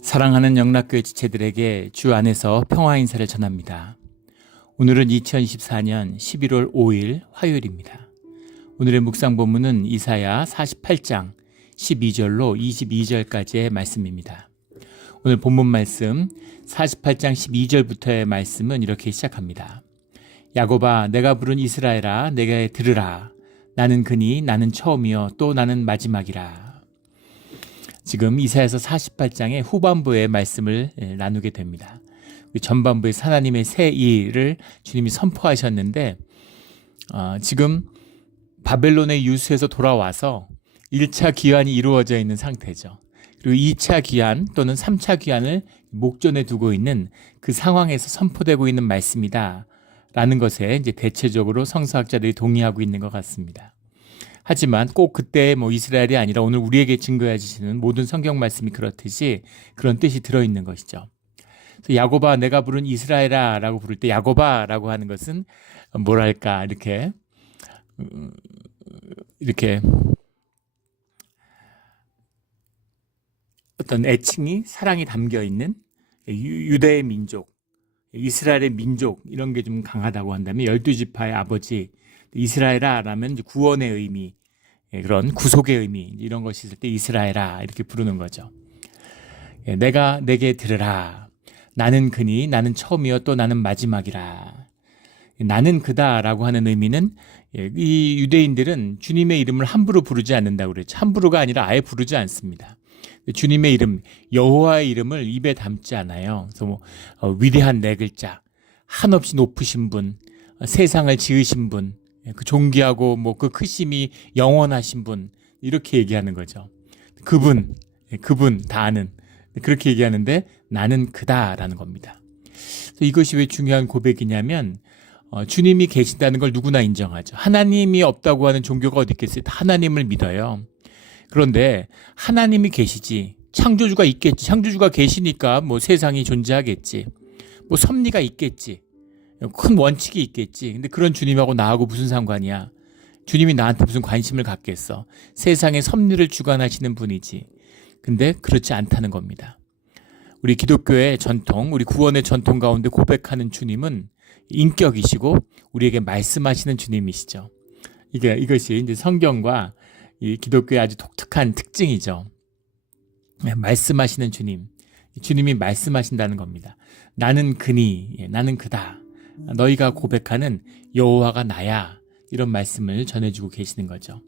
사랑하는 영락교회 지체들에게 주 안에서 평화 인사를 전합니다. 오늘은 2024년 11월 5일 화요일입니다. 오늘의 묵상 본문은 이사야 48장 12절로 22절까지의 말씀입니다. 오늘 본문 말씀 48장 12절부터의 말씀은 이렇게 시작합니다. 야곱아, 내가 부른 이스라엘아, 내게 들으라. 나는 그니 나는 처음이요 또 나는 마지막이라. 지금 이사야서 48장의 후반부의 말씀을 나누게 됩니다. 전반부에 하나님의 새 일을 주님이 선포하셨는데 지금 바벨론의 유수에서 돌아와서 1차 귀환이 이루어져 있는 상태죠. 그리고 2차 귀환 또는 3차 귀환을 목전에 두고 있는 그 상황에서 선포되고 있는 말씀이다 라는 것에 이제 대체적으로 성서학자들이 동의하고 있는 것 같습니다. 하지만 꼭 그때 이스라엘이 아니라 오늘 우리에게 증거해 주시는 모든 성경 말씀이 그렇듯이 그런 뜻이 들어있는 것이죠. 그래서 야곱아, 내가 부른 이스라엘아 라고 부를 때 야곱아 라고 하는 것은 뭐랄까 이렇게 어떤 애칭이 사랑이 담겨 있는 유대의 민족, 이스라엘의 민족 이런 게 좀 강하다고 한다면 12지파의 아버지 이스라엘아 라면 구원의 의미, 그런 구속의 의미 이런 것이 있을 때 이스라엘아 이렇게 부르는 거죠. 내가 내게 들으라. 나는 그니 나는 처음이요 또 나는 마지막이라. 나는 그다라고 하는 의미는 이 유대인들은 주님의 이름을 함부로 부르지 않는다고 그랬죠. 함부로가 아니라 아예 부르지 않습니다. 주님의 이름, 여호와의 이름을 입에 담지 않아요. 그래서 위대한 네 글자, 한없이 높으신 분, 세상을 지으신 분, 그 존귀하고 그 크심이 영원하신 분 이렇게 얘기하는 거죠. 그분 다 아는 그렇게 얘기하는데 나는 그다라는 겁니다. 이것이 왜 중요한 고백이냐면 주님이 계신다는 걸 누구나 인정하죠. 하나님이 없다고 하는 종교가 어디 있겠어요? 하나님을 믿어요. 그런데 하나님이 계시지 창조주가 있겠지. 창조주가 계시니까 세상이 존재하겠지. 섭리가 있겠지. 큰 원칙이 있겠지. 근데 그런 주님하고 나하고 무슨 상관이야? 주님이 나한테 무슨 관심을 갖겠어? 세상의 섭리를 주관하시는 분이지. 근데 그렇지 않다는 겁니다. 우리 기독교의 전통, 우리 구원의 전통 가운데 고백하는 주님은 인격이시고 우리에게 말씀하시는 주님이시죠. 이것이 이제 성경과 이 기독교의 아주 독특한 특징이죠. 말씀하시는 주님, 주님이 말씀하신다는 겁니다. 나는 그니, 나는 그다. 너희가 고백하는 여호와가 나야. 이런 말씀을 전해주고 계시는 거죠.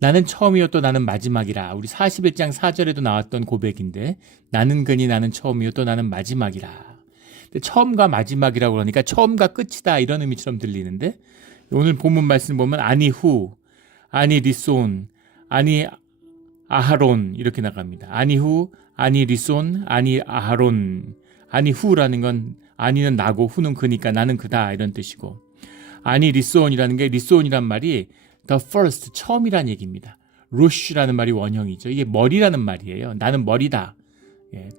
나는 처음이요 또 나는 마지막이라. 우리 41장 4절에도 나왔던 고백인데 나는 그니 나는 처음이요 또 나는 마지막이라. 근데 처음과 마지막이라고 그러니까 처음과 끝이다 이런 의미처럼 들리는데 오늘 본문 말씀 보면 아니 후, 아니 리손, 아니 아하론 이렇게 나갑니다. 아니 후, 아니 리손, 아니 아하론. 아니 후라는 건 아니는 나고 후는 그니까 나는 그다 이런 뜻이고 아니 리손이라는 게 리손이란 말이 the first 처음이란 얘기입니다. 루쉬라는 말이 원형이죠. 이게 머리라는 말이에요. 나는 머리다.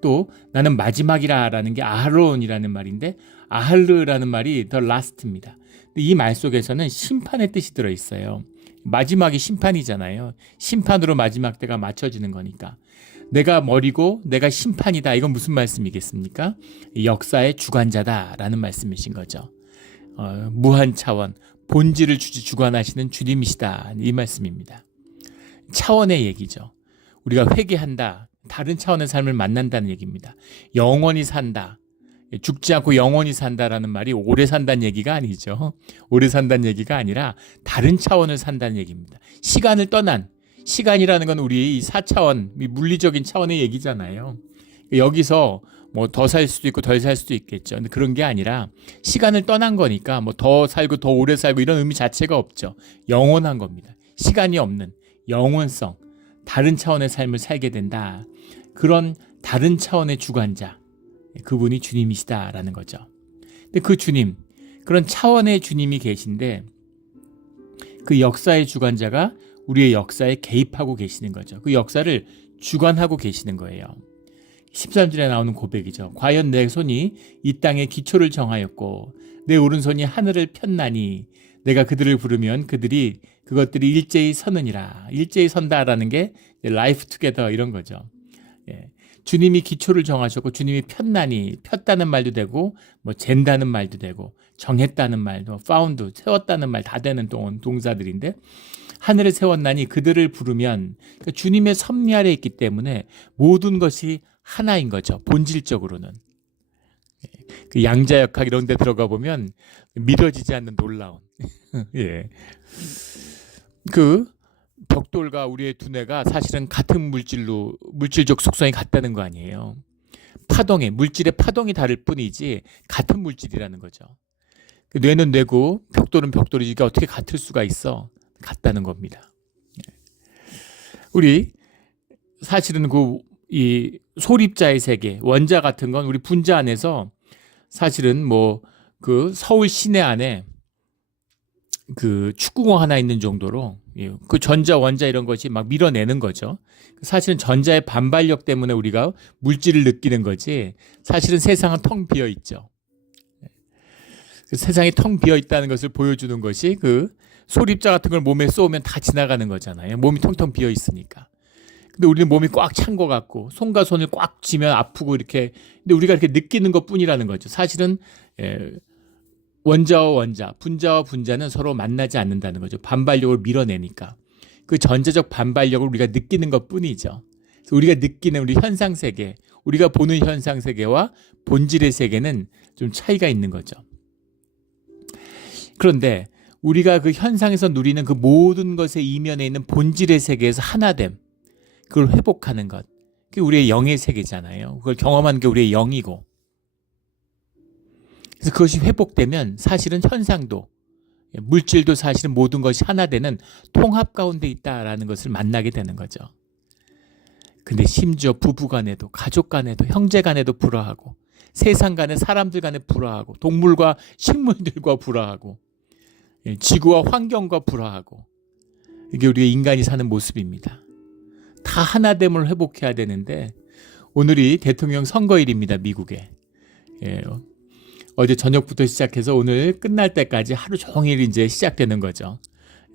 또 나는 마지막이라라는 게 아하론이라는 말인데 아할르라는 말이 the last입니다. 이 말 속에서는 심판의 뜻이 들어있어요. 마지막이 심판이잖아요. 심판으로 마지막 때가 맞춰지는 거니까. 내가 머리고 내가 심판이다. 이건 무슨 말씀이겠습니까? 역사의 주관자다라는 말씀이신 거죠. 무한 차원, 본질을 주관하시는 주님이시다. 이 말씀입니다. 차원의 얘기죠. 우리가 회개한다. 다른 차원의 삶을 만난다는 얘기입니다. 영원히 산다. 죽지 않고 영원히 산다라는 말이 오래 산다는 얘기가 아니죠. 오래 산다는 얘기가 아니라 다른 차원을 산다는 얘기입니다. 시간을 떠난, 시간이라는 건 우리 4차원, 물리적인 차원의 얘기잖아요. 여기서 더 살 수도 있고 덜 살 수도 있겠죠. 근데 그런 게 아니라 시간을 떠난 거니까 더 살고 더 오래 살고 이런 의미 자체가 없죠. 영원한 겁니다. 시간이 없는 영원성, 다른 차원의 삶을 살게 된다. 그런 다른 차원의 주관자, 그분이 주님이시다라는 거죠. 근데 그 주님, 그런 차원의 주님이 계신데 그 역사의 주관자가 우리의 역사에 개입하고 계시는 거죠. 그 역사를 주관하고 계시는 거예요. 13절에 나오는 고백이죠. 과연 내 손이 이 땅의 기초를 정하였고 내 오른손이 하늘을 폈나니 내가 그들을 부르면 그것들이 일제히 서느니라. 일제히 선다라는 게 라이프 투게더 이런 거죠. 주님이 기초를 정하셨고 주님이 폈다는 말도 되고 뭐 잰다는 말도 되고 정했다는 말도 found 세웠다는 말 다 되는 동사들인데 하늘을 세웠나니 그들을 부르면 그러니까 주님의 섭리 아래 있기 때문에 모든 것이 하나인 거죠. 본질적으로는. 그 양자역학 이런 데 들어가 보면 믿어지지 않는 놀라운 예. 그 벽돌과 우리의 두뇌가 사실은 같은 물질적 속성이 같다는 거 아니에요. 물질의 파동이 다를 뿐이지 같은 물질이라는 거죠. 뇌는 뇌고 벽돌은 벽돌이니까 어떻게 같을 수가 있어? 같다는 겁니다. 우리 사실은 이 소립자의 세계, 원자 같은 건 우리 분자 안에서 사실은 뭐 그 서울 시내 안에 그 축구공 하나 있는 정도로 그 전자, 원자 이런 것이 막 밀어내는 거죠. 사실은 전자의 반발력 때문에 우리가 물질을 느끼는 거지 사실은 세상은 텅 비어 있죠. 세상이 텅 비어 있다는 것을 보여주는 것이 그 소립자 같은 걸 몸에 쏘면 다 지나가는 거잖아요. 몸이 텅텅 비어 있으니까. 근데 우리는 몸이 꽉 찬 것 같고 손과 손을 꽉 쥐면 아프고 이렇게 근데 우리가 이렇게 느끼는 것뿐이라는 거죠. 사실은 원자와 원자, 분자와 분자는 서로 만나지 않는다는 거죠. 반발력을 밀어내니까. 그 전자적 반발력을 우리가 느끼는 것뿐이죠. 그래서 우리가 느끼는 우리 현상 세계, 우리가 보는 현상 세계와 본질의 세계는 좀 차이가 있는 거죠. 그런데 우리가 그 현상에서 누리는 그 모든 것의 이면에 있는 본질의 세계에서 하나됨, 그걸 회복하는 것, 그게 우리의 영의 세계잖아요. 그걸 경험하는 게 우리의 영이고. 그래서 그것이 회복되면 사실은 현상도, 물질도 사실은 모든 것이 하나 되는 통합 가운데 있다라는 것을 만나게 되는 거죠. 근데 심지어 부부 간에도, 가족 간에도, 형제 간에도 불화하고, 세상 간에 사람들 간에 불화하고, 동물과 식물들과 불화하고, 지구와 환경과 불화하고, 이게 우리가 인간이 사는 모습입니다. 다 하나됨을 회복해야 되는데 오늘이 대통령 선거일입니다. 미국에. 어제 저녁부터 시작해서 오늘 끝날 때까지 하루 종일 이제 시작되는 거죠.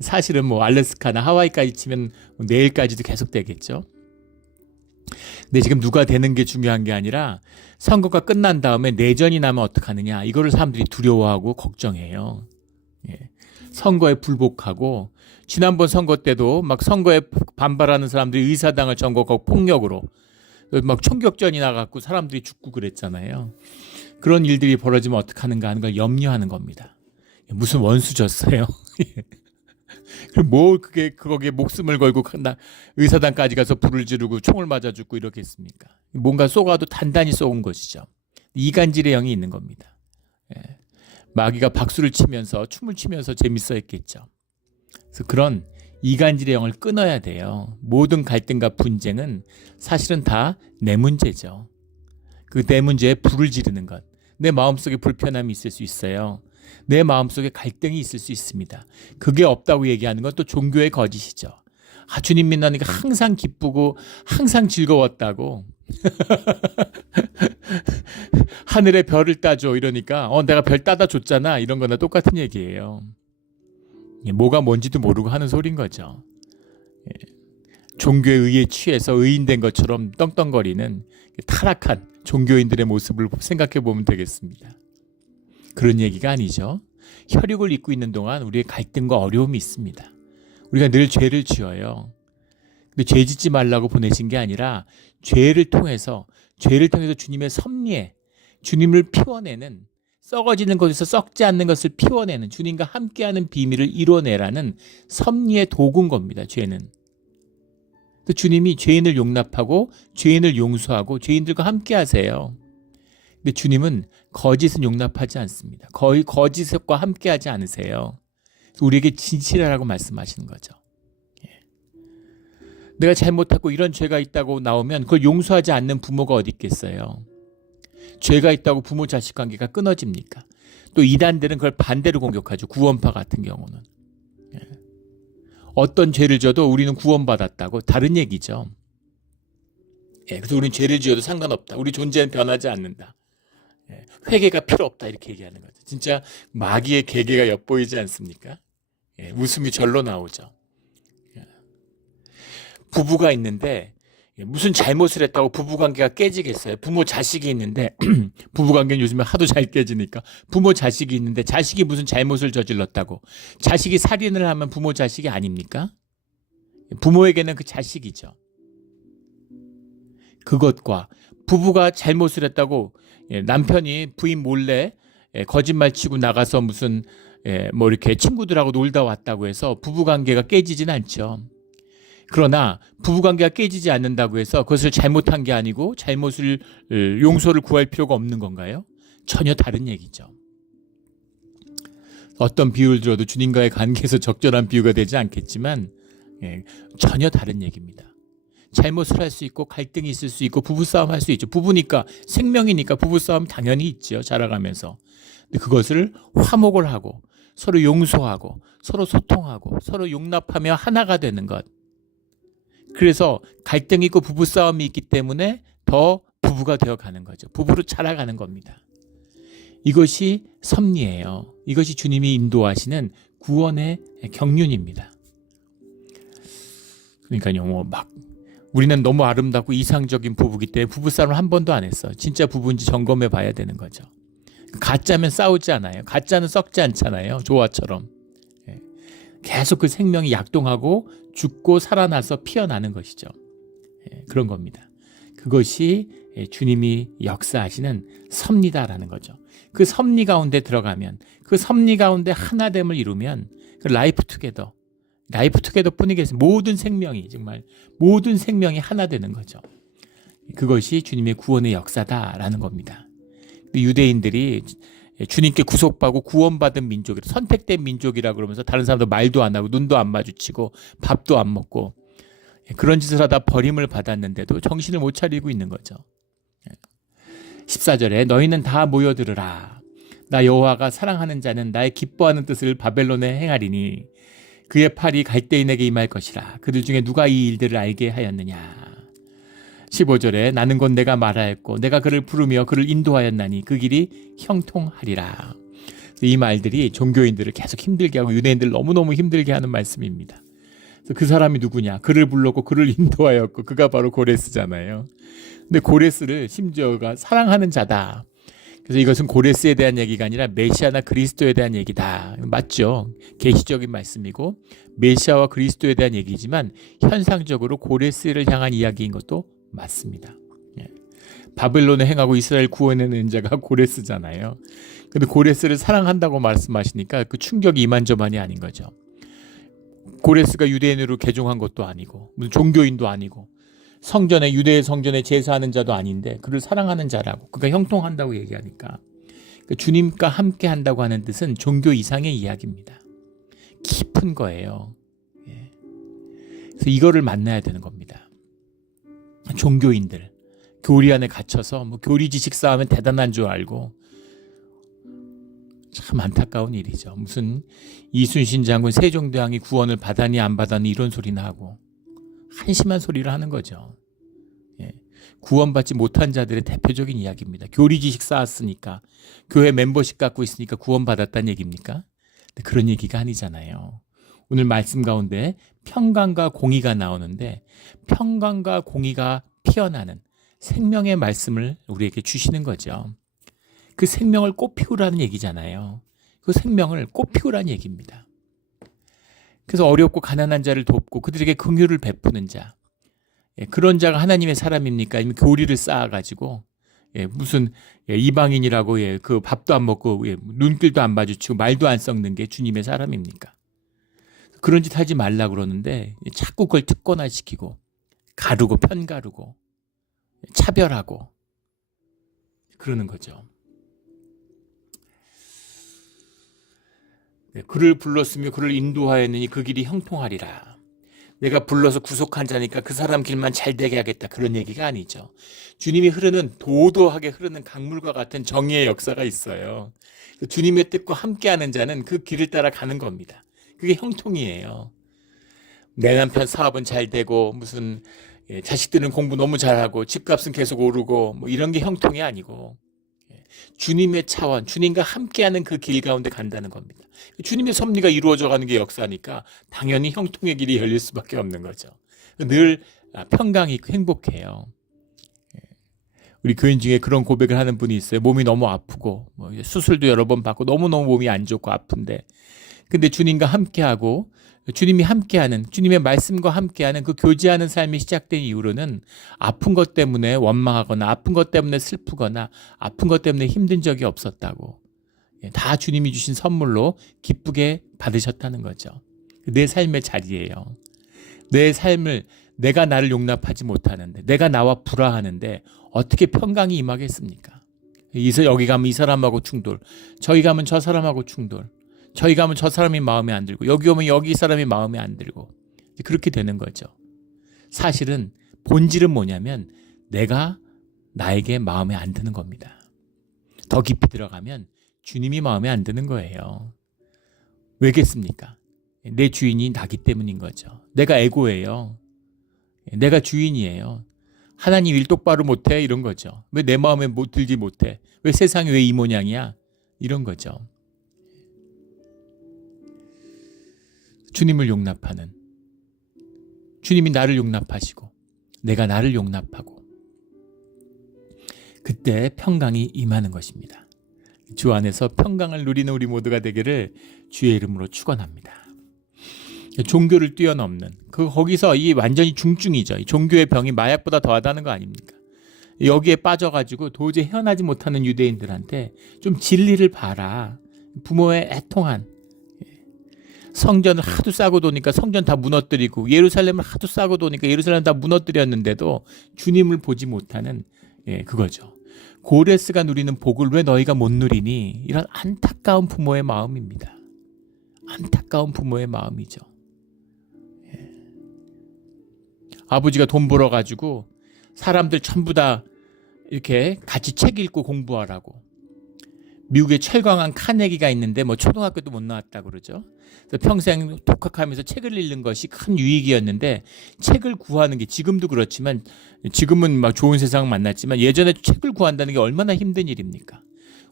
사실은 뭐 알래스카나 하와이까지 치면 내일까지도 계속 되겠죠. 근데 지금 누가 되는 게 중요한 게 아니라 선거가 끝난 다음에 내전이 나면 어떡하느냐 이거를 사람들이 두려워하고 걱정해요. 선거에 불복하고 지난번 선거 때도 막 선거에 반발하는 사람들이 의사당을 점거하고 폭력으로 막 총격전이 나갖고 사람들이 죽고 그랬잖아요. 그런 일들이 벌어지면 어떡하는가 하는 걸 염려하는 겁니다. 무슨 원수졌어요. 그럼 뭐 거기에 목숨을 걸고 의사당까지 가서 불을 지르고 총을 맞아 죽고 이렇겠습니까? 뭔가 쏘가도 단단히 쏘은 것이죠. 이간질의 영이 있는 겁니다. 마귀가 박수를 치면서 춤을 추면서 재밌어 했겠죠. 그래서 그런 이간질의 영을 끊어야 돼요. 모든 갈등과 분쟁은 사실은 다 내 문제죠. 그 내 문제에 불을 지르는 것. 내 마음속에 불편함이 있을 수 있어요. 내 마음속에 갈등이 있을 수 있습니다. 그게 없다고 얘기하는 건 또 종교의 거짓이죠. 주님 믿나니까 항상 기쁘고 항상 즐거웠다고. 하늘에 별을 따줘 이러니까 내가 별 따다 줬잖아 이런 거나 똑같은 얘기예요. 뭐가 뭔지도 모르고 하는 소린 거죠. 종교의 의에 취해서 의인된 것처럼 떵떵거리는 타락한 종교인들의 모습을 생각해 보면 되겠습니다. 그런 얘기가 아니죠. 혈육을 입고 있는 동안 우리의 갈등과 어려움이 있습니다. 우리가 늘 죄를 지어요. 근데 죄 짓지 말라고 보내신 게 아니라 죄를 통해서 주님의 섭리에 주님을 피워내는 썩어지는 것에서 썩지 않는 것을 피워내는 주님과 함께하는 비밀을 이뤄내라는 섭리의 도구인 겁니다. 죄는. 주님이 죄인을 용납하고 죄인을 용서하고 죄인들과 함께하세요. 근데 주님은 거짓은 용납하지 않습니다. 거의 거짓과 함께하지 않으세요. 우리에게 진실하라고 말씀하시는 거죠. 내가 잘못하고 이런 죄가 있다고 나오면 그걸 용서하지 않는 부모가 어디 있겠어요. 죄가 있다고 부모 자식 관계가 끊어집니까? 또 이단들은 그걸 반대로 공격하죠. 구원파 같은 경우는. 어떤 죄를 져도 우리는 구원받았다고 다른 얘기죠. 그래서 우리는 죄를 지어도 상관없다. 우리 존재는 변하지 않는다. 회개가 필요 없다 이렇게 얘기하는 거죠. 진짜 마귀의 계계가 엿보이지 않습니까? 웃음이 절로 나오죠. 부부가 있는데 무슨 잘못을 했다고 부부관계가 깨지겠어요? 부모 자식이 있는데 부부관계는 요즘에 하도 잘 깨지니까 부모 자식이 있는데 자식이 무슨 잘못을 저질렀다고 자식이 살인을 하면 부모 자식이 아닙니까? 부모에게는 그 자식이죠. 그것과 부부가 잘못을 했다고 남편이 부인 몰래 거짓말 치고 나가서 무슨 뭐 이렇게 친구들하고 놀다 왔다고 해서 부부관계가 깨지진 않죠. 그러나 부부관계가 깨지지 않는다고 해서 그것을 잘못한 게 아니고 잘못을 용서를 구할 필요가 없는 건가요? 전혀 다른 얘기죠. 어떤 비유를 들어도 주님과의 관계에서 적절한 비유가 되지 않겠지만 전혀 다른 얘기입니다. 잘못을 할 수 있고 갈등이 있을 수 있고 부부싸움 할 수 있죠. 부부니까 생명이니까 부부싸움 당연히 있죠. 자라가면서. 근데 그것을 화목을 하고 서로 용서하고 서로 소통하고 서로 용납하며 하나가 되는 것. 그래서 갈등이 있고 부부싸움이 있기 때문에 더 부부가 되어가는 거죠. 부부로 자라가는 겁니다. 이것이 섭리예요. 이것이 주님이 인도하시는 구원의 경륜입니다. 그러니까요, 우리는 너무 아름답고 이상적인 부부기 때문에 부부싸움을 한 번도 안 했어. 진짜 부부인지 점검해 봐야 되는 거죠. 가짜면 싸우지 않아요. 가짜는 썩지 않잖아요. 조화처럼. 계속 그 생명이 약동하고 죽고 살아나서 피어나는 것이죠. 그런 겁니다. 그것이 주님이 역사하시는 섭리다라는 거죠. 그 섭리 가운데 들어가면 그 섭리 가운데 하나됨을 이루면 그 라이프 투게더 뿐이겠어요. 모든 생명이 정말 모든 생명이 하나 되는 거죠. 그것이 주님의 구원의 역사다라는 겁니다. 유대인들이 주님께 구속받고 구원받은 민족이라 선택된 민족이라 그러면서 다른 사람도 말도 안 하고 눈도 안 마주치고 밥도 안 먹고 그런 짓을 하다 버림을 받았는데도 정신을 못 차리고 있는 거죠. 14절에 너희는 다 모여들으라. 나 여호와가 사랑하는 자는 나의 기뻐하는 뜻을 바벨론에 행하리니 그의 팔이 갈대인에게 임할 것이라. 그들 중에 누가 이 일들을 알게 하였느냐. 15절에 나는 곧 내가 말하였고 내가 그를 부르며 그를 인도하였나니 그 길이 형통하리라. 이 말들이 종교인들을 계속 힘들게 하고 유대인들을 너무너무 힘들게 하는 말씀입니다. 그 사람이 누구냐? 그를 불렀고 그를 인도하였고 그가 바로 고레스잖아요. 근데 고레스를 심지어가 사랑하는 자다. 그래서 이것은 고레스에 대한 얘기가 아니라 메시아나 그리스도에 대한 얘기다. 맞죠? 계시적인 말씀이고 메시아와 그리스도에 대한 얘기지만 현상적으로 고레스를 향한 이야기인 것도 맞습니다. 바벨론에 행하고 이스라엘 구원해낸 자가 고레스잖아요. 근데 고레스를 사랑한다고 말씀하시니까 그 충격이 이만저만이 아닌 거죠. 고레스가 유대인으로 개종한 것도 아니고 무슨 종교인도 아니고 성전에 유대 성전에 제사하는 자도 아닌데 그를 사랑하는 자라고 그가 형통한다고 얘기하니까 주님과 함께 한다고 하는 뜻은 종교 이상의 이야기입니다. 깊은 거예요. 그래서 이거를 만나야 되는 겁니다. 종교인들 교리 안에 갇혀서 교리 지식 쌓으면 대단한 줄 알고 참 안타까운 일이죠. 무슨 이순신 장군 세종대왕이 구원을 받았니 안 받았니 이런 소리나 하고 한심한 소리를 하는 거죠. 구원받지 못한 자들의 대표적인 이야기입니다. 교리 지식 쌓았으니까 교회 멤버십 갖고 있으니까 구원받았다는 얘기입니까? 그런 얘기가 아니잖아요. 오늘 말씀 가운데 평강과 공의가 나오는데 평강과 공의가 피어나는 생명의 말씀을 우리에게 주시는 거죠. 그 생명을 꽃피우라는 얘기잖아요. 그 생명을 꽃피우라는 얘기입니다. 그래서 어렵고 가난한 자를 돕고 그들에게 긍휼을 베푸는 자, 그런 자가 하나님의 사람입니까? 아니면 교리를 쌓아가지고 무슨 이방인이라고 그 밥도 안 먹고 눈길도 안 마주치고 말도 안 섞는 게 주님의 사람입니까? 그런 짓 하지 말라 그러는데 자꾸 그걸 특권화시키고 가르고 편가르고 차별하고 그러는 거죠. 그를 불렀으며 그를 인도하였느니 그 길이 형통하리라. 내가 불러서 구속한 자니까 그 사람 길만 잘 되게 하겠다. 그런 얘기가 아니죠. 주님이 흐르는 도도하게 흐르는 강물과 같은 정의의 역사가 있어요. 주님의 뜻과 함께하는 자는 그 길을 따라 가는 겁니다. 그게 형통이에요. 내 남편 사업은 잘 되고 무슨 자식들은 공부 너무 잘하고 집값은 계속 오르고 뭐 이런 게 형통이 아니고 주님의 차원, 주님과 함께하는 그 길 가운데 간다는 겁니다. 주님의 섭리가 이루어져 가는 게 역사니까 당연히 형통의 길이 열릴 수밖에 없는 거죠. 늘 평강이 있고 행복해요. 우리 교인 중에 그런 고백을 하는 분이 있어요. 몸이 너무 아프고 뭐 수술도 여러 번 받고 너무너무 몸이 안 좋고 아픈데, 근데 주님과 함께하고 주님이 함께하는, 주님의 말씀과 함께하는 그 교제하는 삶이 시작된 이후로는 아픈 것 때문에 원망하거나 아픈 것 때문에 슬프거나 아픈 것 때문에 힘든 적이 없었다고. 다 주님이 주신 선물로 기쁘게 받으셨다는 거죠. 내 삶의 자리예요. 내 삶을, 내가 나를 용납하지 못하는데, 내가 나와 불화하는데 어떻게 평강이 임하겠습니까? 여기 가면 이 사람하고 충돌, 저기 가면 저 사람하고 충돌, 저희 가면 저 사람이 마음에 안 들고, 여기 오면 여기 사람이 마음에 안 들고, 그렇게 되는 거죠. 사실은 본질은 뭐냐면 내가 나에게 마음에 안 드는 겁니다. 더 깊이 들어가면 주님이 마음에 안 드는 거예요. 왜겠습니까? 내 주인이 나기 때문인 거죠. 내가 에고예요. 내가 주인이에요. 하나님 일 똑바로 못해? 이런 거죠. 왜 내 마음에 들지 못해? 왜 세상이 왜 이 모양이야? 이런 거죠. 주님을 용납하는, 주님이 나를 용납하시고 내가 나를 용납하고, 그때 평강이 임하는 것입니다. 주 안에서 평강을 누리는 우리 모두가 되기를 주의 이름으로 축원합니다. 종교를 뛰어넘는, 거기서 이 완전히 중증이죠. 종교의 병이 마약보다 더하다는 거 아닙니까? 여기에 빠져가지고 도저히 헤어나지 못하는 유대인들한테 좀 진리를 봐라. 부모의 애통한, 성전을 하도 싸고 도니까 성전 다 무너뜨리고, 예루살렘을 하도 싸고 도니까 예루살렘 다 무너뜨렸는데도 주님을 보지 못하는, 그거죠. 고레스가 누리는 복을 왜 너희가 못 누리니? 이런 안타까운 부모의 마음입니다. 안타까운 부모의 마음이죠. 아버지가 돈 벌어가지고 사람들 전부 다 이렇게 같이 책 읽고 공부하라고. 미국에 철광한 카네기가 있는데 뭐 초등학교도 못 나왔다고 그러죠. 그래서 평생 독학하면서 책을 읽는 것이 큰 유익이었는데, 책을 구하는 게 지금도 그렇지만, 지금은 막 좋은 세상 만났지만 예전에 책을 구한다는 게 얼마나 힘든 일입니까?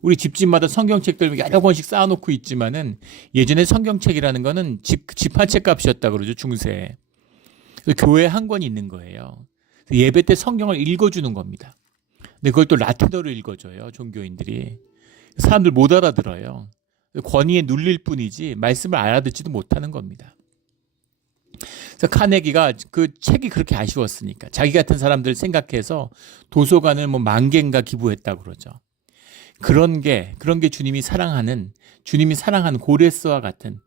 우리 집집마다 성경책들 여러 권씩 쌓아놓고 있지만은 예전에 성경책이라는 거는 집 한 채 값이었다 그러죠, 중세. 교회에 한 권이 있는 거예요. 예배 때 성경을 읽어주는 겁니다. 근데 그걸 또 라틴어로 읽어줘요, 종교인들이. 사람들 못 알아들어요. 권위에 눌릴 뿐이지 말씀을 알아듣지도 못하는 겁니다. 그래서 카네기가 그 책이 그렇게 아쉬웠으니까 자기 같은 사람들 생각해서 도서관을 뭐 10,000개인가 기부했다고 그러죠. 그런 게 주님이 사랑하는 고레스와 같은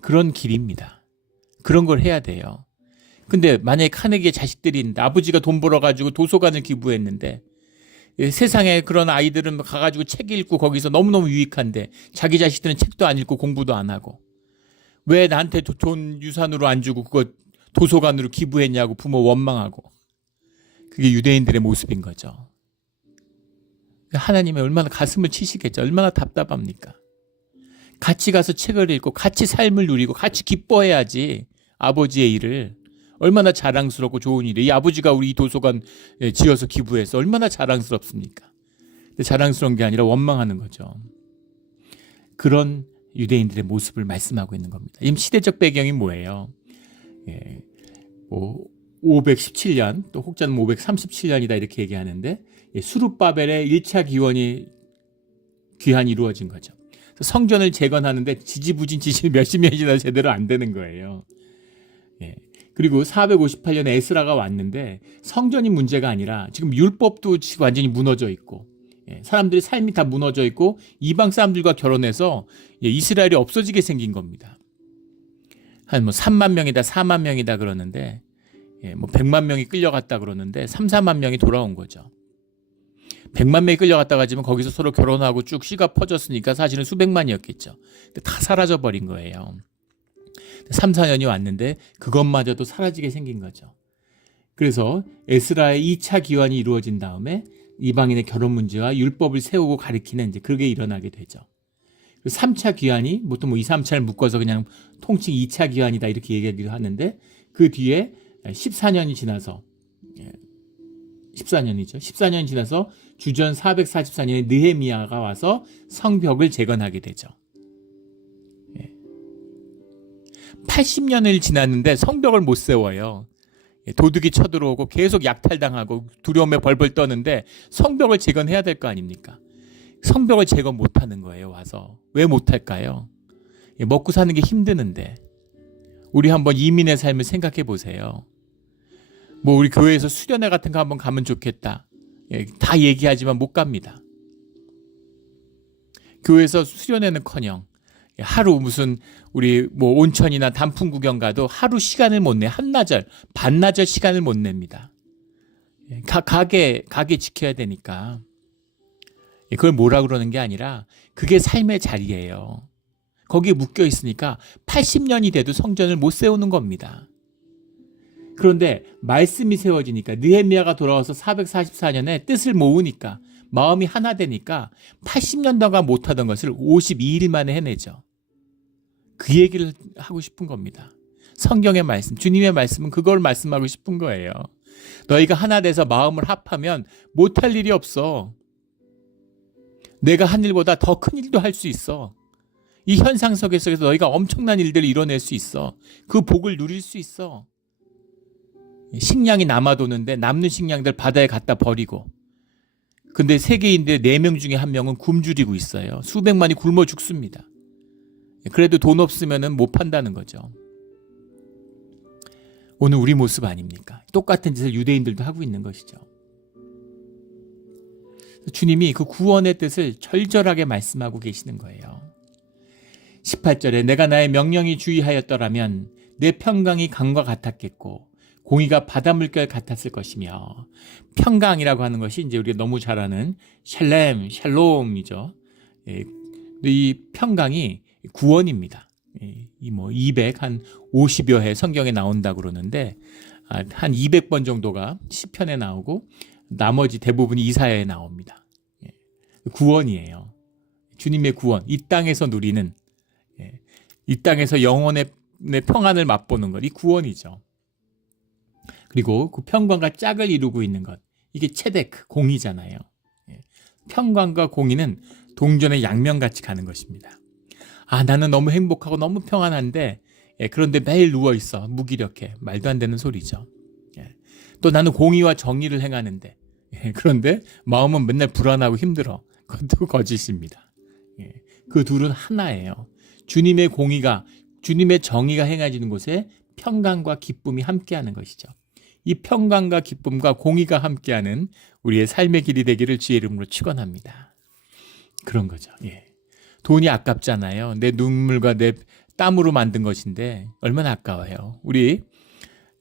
그런 길입니다. 그런 걸 해야 돼요. 근데 만약에 카네기의 자식들이 있는데, 아버지가 돈 벌어가지고 도서관을 기부했는데, 세상에 그런 아이들은 가가지고 책 읽고 거기서 너무너무 유익한데 자기 자식들은 책도 안 읽고 공부도 안 하고, 왜 나한테 돈 유산으로 안 주고 그거 도서관으로 기부했냐고 부모 원망하고. 그게 유대인들의 모습인 거죠. 하나님이 얼마나 가슴을 치시겠죠. 얼마나 답답합니까? 같이 가서 책을 읽고 같이 삶을 누리고 같이 기뻐해야지. 아버지의 일을 얼마나 자랑스럽고 좋은 일이에요. 이 아버지가 우리 이 도서관 지어서 기부해서 얼마나 자랑스럽습니까? 근데 자랑스러운 게 아니라 원망하는 거죠. 그런 유대인들의 모습을 말씀하고 있는 겁니다. 이 시대적 배경이 뭐예요? 517년, 또 혹자는 537년이다 이렇게 얘기하는데, 수룹바벨의 1차 귀환이 이루어진 거죠. 성전을 재건하는데 지지부진 몇십 년이 지나서 제대로 안 되는 거예요. 그리고 458년에 에스라가 왔는데 성전이 문제가 아니라 지금 율법도 완전히 무너져 있고, 사람들의 삶이 다 무너져 있고, 이방 사람들과 결혼해서 이스라엘이 없어지게 생긴 겁니다. 한 뭐 3만 명이다 4만 명이다 그러는데, 뭐 100만 명이 끌려갔다 그러는데 3, 4만 명이 돌아온 거죠. 100만 명이 끌려갔다 가지면 거기서 서로 결혼하고 쭉 씨가 퍼졌으니까 사실은 수백만이었겠죠. 근데 다 사라져 버린 거예요. 3, 4년이 왔는데 그것마저도 사라지게 생긴 거죠. 그래서 에스라의 2차 기환이 이루어진 다음에 이방인의 결혼 문제와 율법을 세우고 가리키는 이제 그게 일어나게 되죠. 3차 기환이 보통 2, 3차를 묶어서 그냥 통칭 2차 기환이다 이렇게 얘기하기도 하는데, 그 뒤에 14년이 지나서 14년이 지나서 주전 444년에 느헤미야가 와서 성벽을 재건하게 되죠. 80년을 지났는데 성벽을 못 세워요. 도둑이 쳐들어오고 계속 약탈당하고 두려움에 벌벌 떠는데 성벽을 재건해야 될 거 아닙니까? 성벽을 재건 못하는 거예요. 와서. 왜 못할까요? 먹고 사는 게 힘드는데. 우리 한번 이민의 삶을 생각해 보세요. 뭐 우리 교회에서 수련회 같은 거 한번 가면 좋겠다. 다 얘기하지만 못 갑니다. 교회에서 수련회는커녕 하루 무슨 우리 뭐 온천이나 단풍 구경 가도 하루 시간을 못 내. 한나절, 반나절 시간을 못 냅니다. 가게 지켜야 되니까. 그걸 뭐라 그러는 게 아니라 그게 삶의 자리예요. 거기에 묶여 있으니까 80년이 돼도 성전을 못 세우는 겁니다. 그런데 말씀이 세워지니까 느헤미야가 돌아와서 444년에 뜻을 모으니까 마음이 하나 되니까 80년 동안 못하던 것을 52일 만에 해내죠. 그 얘기를 하고 싶은 겁니다. 성경의 말씀, 주님의 말씀은 그걸 말씀하고 싶은 거예요. 너희가 하나 돼서 마음을 합하면 못할 일이 없어. 내가 한 일보다 더 큰 일도 할 수 있어. 이 현상 속에서 너희가 엄청난 일들을 이뤄낼 수 있어. 그 복을 누릴 수 있어. 식량이 남아도는데 남는 식량들 바다에 갖다 버리고, 근데 세계인들 4명 중에 1명은 굶주리고 있어요. 수백만이 굶어 죽습니다. 그래도 돈 없으면 못 판다는 거죠. 오늘 우리 모습 아닙니까? 똑같은 짓을 유대인들도 하고 있는 것이죠. 주님이 그 구원의 뜻을 절절하게 말씀하고 계시는 거예요. 18절에 내가 나의 명령이 주의하였더라면 내 평강이 강과 같았겠고 공의가 바다 물결 같았을 것이며, 평강이라고 하는 것이 이제 우리가 너무 잘 아는 샬롬이죠. 이 평강이 구원입니다. 이 뭐 250여 회 성경에 나온다고 그러는데 한 200번 정도가 시편에 나오고 나머지 대부분이 이사야에 나옵니다. 구원이에요. 주님의 구원, 이 땅에서 누리는, 이 땅에서 영혼의 평안을 맛보는 것, 이 구원이죠. 그리고 그 평강과 짝을 이루고 있는 것, 이게 체데크, 공의잖아요. 평강과 공의는 동전의 양면같이 가는 것입니다. 나는 너무 행복하고 너무 평안한데 그런데 매일 누워있어. 무기력해. 말도 안 되는 소리죠. 또 나는 공의와 정의를 행하는데 그런데 마음은 맨날 불안하고 힘들어. 그것도 거짓입니다. 그 둘은 하나예요. 주님의 공의가, 주님의 정의가 행해지는 곳에 평강과 기쁨이 함께하는 것이죠. 이 평강과 기쁨과 공의가 함께하는 우리의 삶의 길이 되기를 주의 이름으로 축원합니다. 그런 거죠. 돈이 아깝잖아요. 내 눈물과 내 땀으로 만든 것인데 얼마나 아까워요. 우리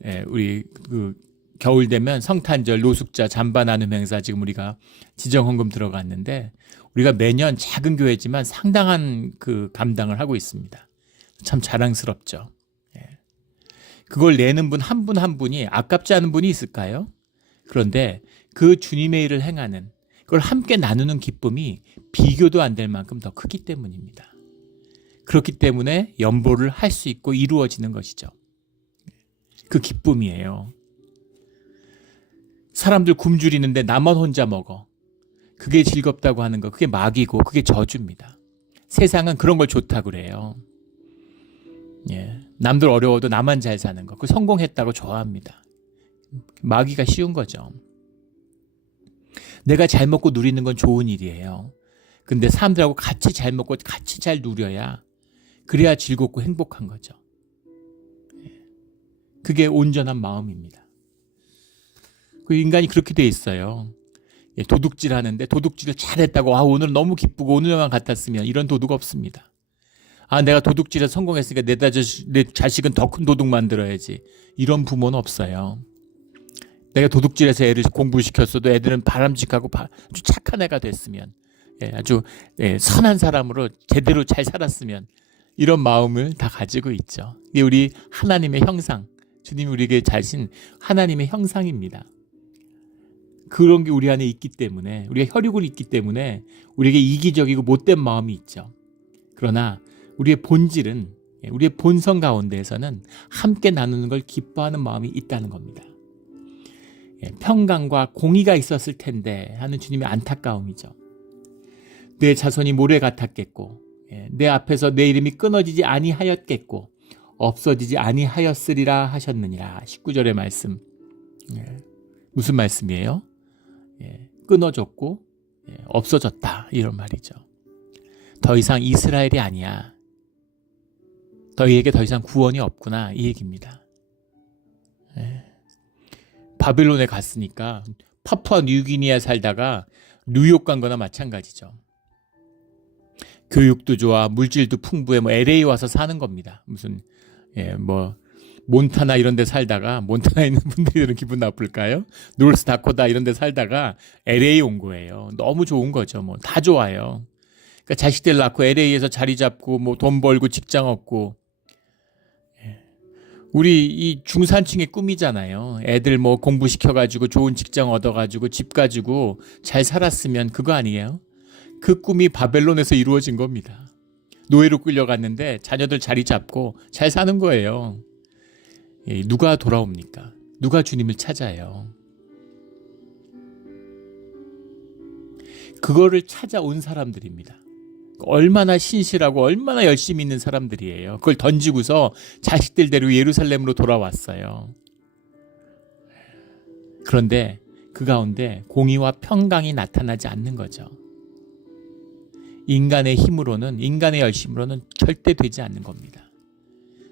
그 겨울 되면 성탄절, 노숙자, 잠바 나눔 행사 지금 우리가 지정헌금 들어갔는데 우리가 매년 작은 교회지만 상당한 그 감당을 하고 있습니다. 참 자랑스럽죠. 그걸 내는 분 한 분 한 분이 아깝지 않은 분이 있을까요? 그런데 그 주님의 일을 행하는, 그걸 함께 나누는 기쁨이 비교도 안 될 만큼 더 크기 때문입니다. 그렇기 때문에 연보를 할 수 있고 이루어지는 것이죠. 그 기쁨이에요. 사람들 굶주리는데 나만 혼자 먹어. 그게 즐겁다고 하는 거, 그게 마귀고 그게 저주입니다. 세상은 그런 걸 좋다고 그래요. 남들 어려워도 나만 잘 사는 거, 그 성공했다고 좋아합니다. 마귀가 쉬운 거죠. 내가 잘 먹고 누리는 건 좋은 일이에요. 근데 사람들하고 같이 잘 먹고 같이 잘 누려야, 그래야 즐겁고 행복한 거죠. 그게 온전한 마음입니다. 그 인간이 그렇게 돼 있어요. 도둑질 하는데 도둑질을 잘했다고 오늘 너무 기쁘고 오늘만 같았으면, 이런 도둑 없습니다. 내가 도둑질에 성공했으니까 내 자식은 더 큰 도둑 만들어야지, 이런 부모는 없어요. 내가 도둑질해서 애를 공부시켰어도 애들은 바람직하고 아주 착한 애가 됐으면, 아주 선한 사람으로 제대로 잘 살았으면, 이런 마음을 다 가지고 있죠. 이게 우리 하나님의 형상, 주님이 우리에게 자신 하나님의 형상입니다. 그런 게 우리 안에 있기 때문에, 우리가 혈육을 있기 때문에 우리에게 이기적이고 못된 마음이 있죠. 그러나 우리의 본질은, 우리의 본성 가운데에서는 함께 나누는 걸 기뻐하는 마음이 있다는 겁니다. 평강과 공의가 있었을 텐데 하는 주님의 안타까움이죠. 내 자손이 모래 같았겠고, 내 앞에서 내 이름이 끊어지지 아니하였겠고 없어지지 아니하였으리라 하셨느니라. 19절의 말씀. 예. 무슨 말씀이에요? 예. 끊어졌고 없어졌다 이런 말이죠. 더 이상 이스라엘이 아니야. 너희에게 더 이상 구원이 없구나 이 얘기입니다. 예. 바벨론에 갔으니까 파푸아 뉴기니아 살다가 뉴욕 간 거나 마찬가지죠. 교육도 좋아, 물질도 풍부해, LA 와서 사는 겁니다. 무슨 몬타나 이런 데 살다가, 몬타나에 있는 분들은 기분 나쁠까요? 노스 다코다 이런 데 살다가 LA 온 거예요. 너무 좋은 거죠. 다 좋아요. 그러니까 자식들 낳고 LA에서 자리 잡고 돈 벌고 직장 얻고. 우리 이 중산층의 꿈이잖아요. 애들 공부시켜가지고 좋은 직장 얻어가지고 집 가지고 잘 살았으면 그거 아니에요? 그 꿈이 바벨론에서 이루어진 겁니다. 노예로 끌려갔는데 자녀들 자리 잡고 잘 사는 거예요. 누가 돌아옵니까? 누가 주님을 찾아요? 그거를 찾아온 사람들입니다. 얼마나 신실하고 얼마나 열심히 있는 사람들이에요. 그걸 던지고서 자식들 데리고 예루살렘으로 돌아왔어요. 그런데 그 가운데 공의와 평강이 나타나지 않는 거죠. 인간의 힘으로는, 인간의 열심으로는 절대 되지 않는 겁니다.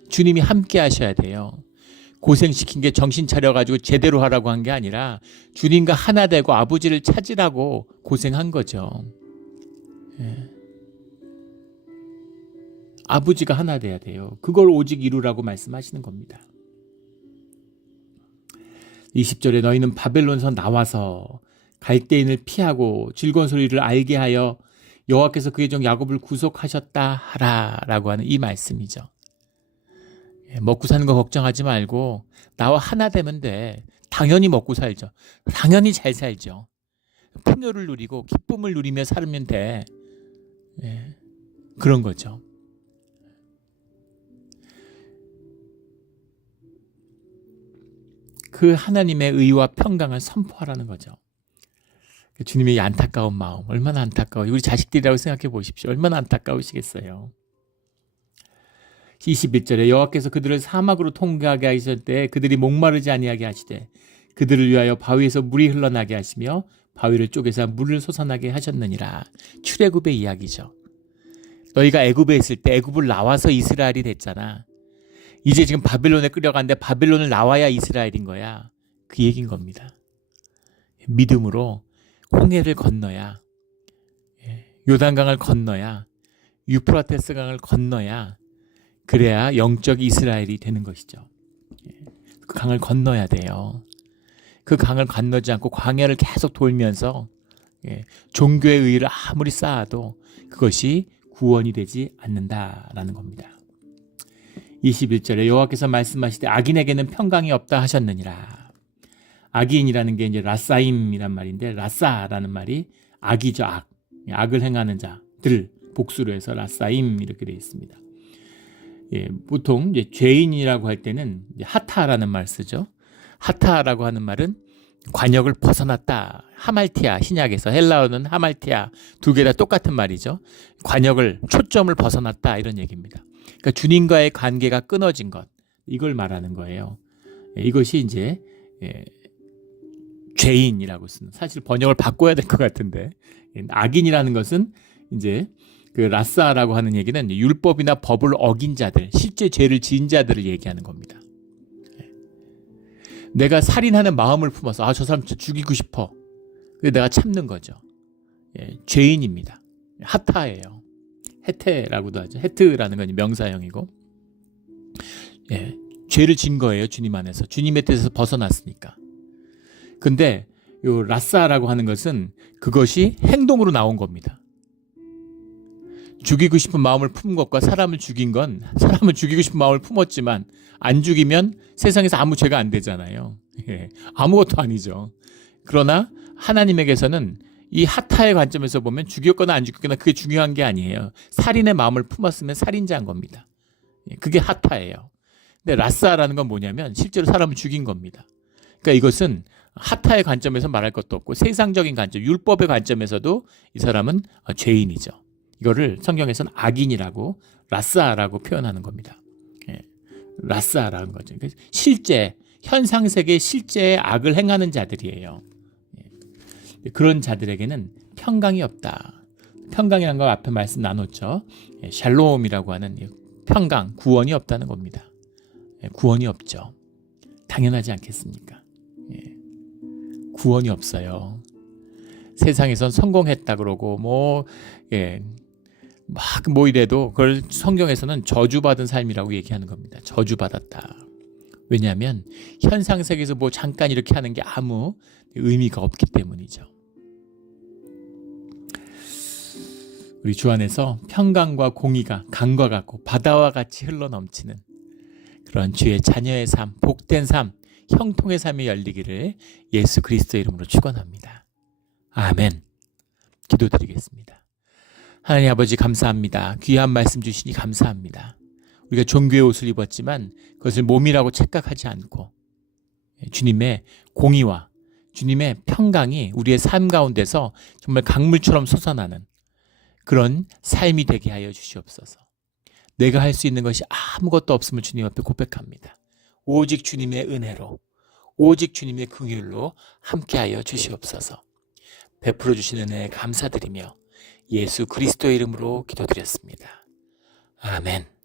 주님이 함께 하셔야 돼요. 고생시킨 게 정신 차려가지고 제대로 하라고 한 게 아니라 주님과 하나 되고 아버지를 찾으라고 고생한 거죠. 아버지가 하나 돼야 돼요. 그걸 오직 이루라고 말씀하시는 겁니다. 20절에 너희는 바벨론에서 나와서 갈대인을 피하고 즐거운 소리를 알게 하여 여호와께서 그의 종 야곱을 구속하셨다 하라 라고 하는 이 말씀이죠. 먹고 사는 거 걱정하지 말고 나와 하나 되면 돼. 당연히 먹고 살죠. 당연히 잘 살죠. 풍요를 누리고 기쁨을 누리며 살면 돼. 그런 거죠. 그 하나님의 의와 평강을 선포하라는 거죠. 주님의 안타까운 마음, 얼마나 안타까워요. 우리 자식들이라고 생각해 보십시오. 얼마나 안타까우시겠어요. 21절에 여호와께서 그들을 사막으로 통과하게 하실 때 그들이 목마르지 아니하게 하시되 그들을 위하여 바위에서 물이 흘러나게 하시며 바위를 쪼개서 물을 솟아나게 하셨느니라. 출애굽의 이야기죠. 너희가 애굽에 있을 때 애굽을 나와서 이스라엘이 됐잖아. 이제 지금 바벨론에 끌려갔는데 바벨론을 나와야 이스라엘인 거야. 그 얘기인 겁니다. 믿음으로 홍해를 건너야, 요단강을 건너야, 유프라테스 강을 건너야, 그래야 영적 이스라엘이 되는 것이죠. 그 강을 건너야 돼요. 그 강을 건너지 않고 광야를 계속 돌면서 종교의 의의를 아무리 쌓아도 그것이 구원이 되지 않는다라는 겁니다. 21절에 여호와께서 말씀하시되 악인에게는 평강이 없다 하셨느니라. 악인이라는 게 이제 라사임이란 말인데 라사라는 말이 악이죠. 악을 행하는 자들 복수로 해서 라사임 이렇게 되어 있습니다. 보통 이제 죄인이라고 할 때는 이제 하타라는 말 쓰죠. 하타라고 하는 말은 관역을 벗어났다. 하말티아 신약에서 헬라어는 하말티아 두 개 다 똑같은 말이죠. 관역을 초점을 벗어났다 이런 얘기입니다. 그러니까 주님과의 관계가 끊어진 것 이걸 말하는 거예요. 이것이 이제 죄인이라고 쓰는 사실 번역을 바꿔야 될 것 같은데 악인이라는 것은 이제 그 라사라고 하는 얘기는 율법이나 법을 어긴 자들 실제 죄를 지은 자들을 얘기하는 겁니다. 내가 살인하는 마음을 품어서 저 사람 죽이고 싶어. 그래서 내가 참는 거죠. 죄인입니다. 하타예요. 헤테라고도 하죠. 헤트라는 건 명사형이고 죄를 진 거예요. 주님 안에서. 주님의 뜻에서 벗어났으니까. 근데 요 라사라고 하는 것은 그것이 행동으로 나온 겁니다. 죽이고 싶은 마음을 품은 것과 사람을 죽인 건 사람을 죽이고 싶은 마음을 품었지만 안 죽이면 세상에서 아무 죄가 안 되잖아요. 아무것도 아니죠. 그러나 하나님에게서는 이 하타의 관점에서 보면 죽였거나 안 죽였거나 그게 중요한 게 아니에요. 살인의 마음을 품었으면 살인자인 겁니다. 그게 하타예요. 근데 라사라는 건 뭐냐면 실제로 사람을 죽인 겁니다. 그러니까 이것은 하타의 관점에서 말할 것도 없고 세상적인 관점, 율법의 관점에서도 이 사람은 죄인이죠. 이거를 성경에서는 악인이라고 라사라고 표현하는 겁니다. 라사라는 거죠. 실제 현상세계 실제의 악을 행하는 자들이에요. 그런 자들에게는 평강이 없다. 평강이라는 거 앞에 말씀 나눴죠. 샬롬이라고 하는 평강, 구원이 없다는 겁니다. 구원이 없죠. 당연하지 않겠습니까? 구원이 없어요. 세상에선 성공했다 그러고 막 이래도 그걸 성경에서는 저주받은 삶이라고 얘기하는 겁니다. 저주받았다. 왜냐하면 현상세계에서 잠깐 이렇게 하는 게 아무 의미가 없기 때문이죠. 우리 주 안에서 평강과 공의가 강과 같고 바다와 같이 흘러넘치는 그런 주의 자녀의 삶, 복된 삶, 형통의 삶이 열리기를 예수 그리스도의 이름으로 축원합니다. 아멘. 기도드리겠습니다. 하나님 아버지 감사합니다. 귀한 말씀 주시니 감사합니다. 우리가 종교의 옷을 입었지만 그것을 몸이라고 착각하지 않고 주님의 공의와 주님의 평강이 우리의 삶 가운데서 정말 강물처럼 솟아나는 그런 삶이 되게 하여 주시옵소서. 내가 할 수 있는 것이 아무것도 없음을 주님 앞에 고백합니다. 오직 주님의 은혜로, 오직 주님의 긍휼로 함께하여 주시옵소서. 베풀어 주시는 은혜에 감사드리며 예수 그리스도의 이름으로 기도드렸습니다. 아멘.